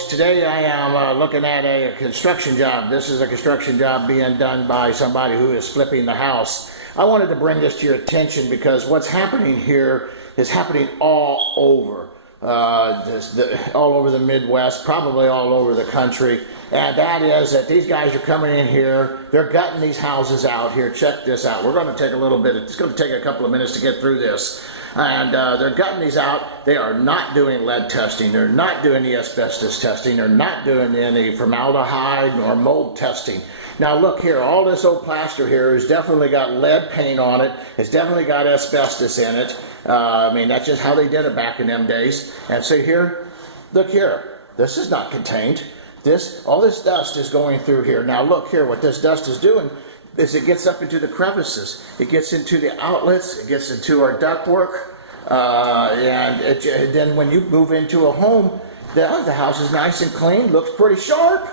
folks, today I am looking at a construction job. This is a construction job being done by somebody who is flipping the house. I wanted to bring this to your attention because what's happening here is happening all over. All over the Midwest, probably all over the country. And that is that these guys are coming in here, they're gutting these houses out here. Check this out. We're going to take a little bit, it's going to take a couple of minutes to get through this. And they're gutting these out. They are not doing lead testing. They're not doing the asbestos testing. They're not doing any formaldehyde nor mold testing. Now look here, all this old plaster here has definitely got lead paint on it. It's definitely got asbestos in it. I mean, that's just how they did it back in them days. And see here, look here, this is not contained. All this dust is going through here. Now look here, what this dust is doing is it gets up into the crevices. It gets into the outlets, it gets into our ductwork, and then when you move into a home, the house is nice and clean, looks pretty sharp,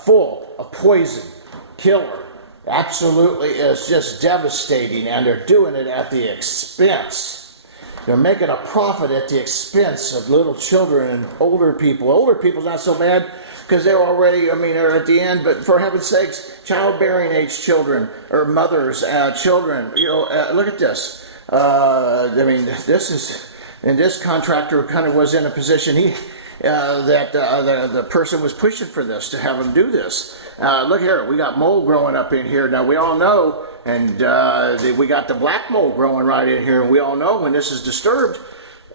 full of poison, killer. Absolutely, is just devastating, and they're doing it at the expense. They're making a profit at the expense of little children and older people. Older people's not so bad because they're already, I mean, they're at the end, but for heaven's sakes, childbearing age children or mothers, children, you know, look at this. I mean, this is, and this contractor kind of was in a position that the person was pushing for this to have him do this. Look here, we got mold growing up in here. Now we all know, and we got the black mold growing right in here, and we all know when this is disturbed,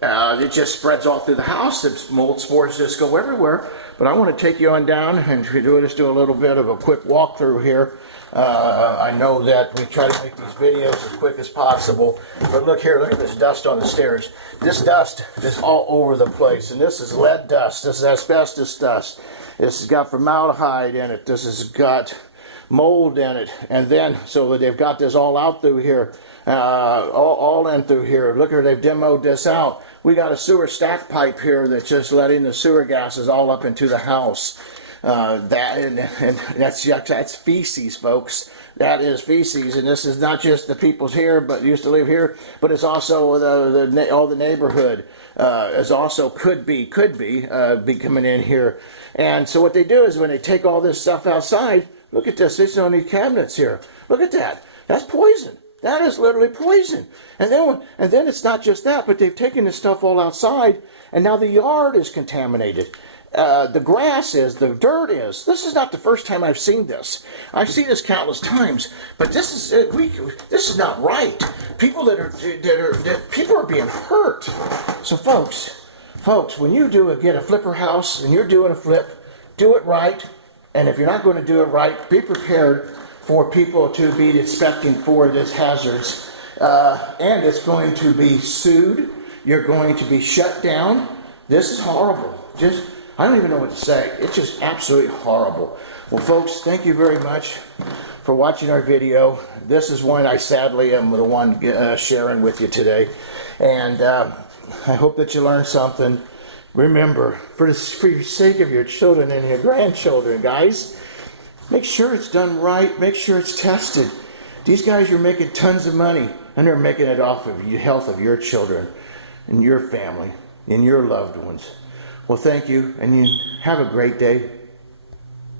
it just spreads all through the house. The mold spores just go everywhere. But I want to take you on down and just do a little bit of a quick walkthrough here. I know that we try to make these videos as quick as possible, but look here, look at this dust on the stairs. This dust is all over the place, and this is lead dust, this is asbestos dust. This has got formaldehyde in it, this has got mold in it, and then, so that they've got this all out through here, all in through here. Look here, they've demoed this out. We got a sewer stack pipe here that's just letting the sewer gases all up into the house. That's feces, folks. That is feces, and this is not just the people's here, but used to live here, but it's also all the neighborhood is also could be coming in here. And so what they do is when they take all this stuff outside, look at this. This is on these cabinets here. Look at that. That's poison. That is literally poison. And then it's not just that, but they've taken this stuff all outside, and now the yard is contaminated. The grass is, the dirt is. This is not the first time I've seen this. I've seen this countless times, but this is not right. People people are being hurt. So folks, when you get a flipper house and you're doing a flip, do it right. And if you're not going to do it right, be prepared for people to be inspecting for this hazards. And it's going to be sued. You're going to be shut down. This is horrible. I don't even know what to say. It's just absolutely horrible. Well, folks, thank you very much for watching our video. This is one I sadly am the one sharing with you today. And I hope that you learned something. Remember, for your sake of your children and your grandchildren, guys, make sure it's done right. Make sure it's tested. These guys are making tons of money, and they're making it off of the health of your children and your family and your loved ones. Well, thank you, and you have a great day.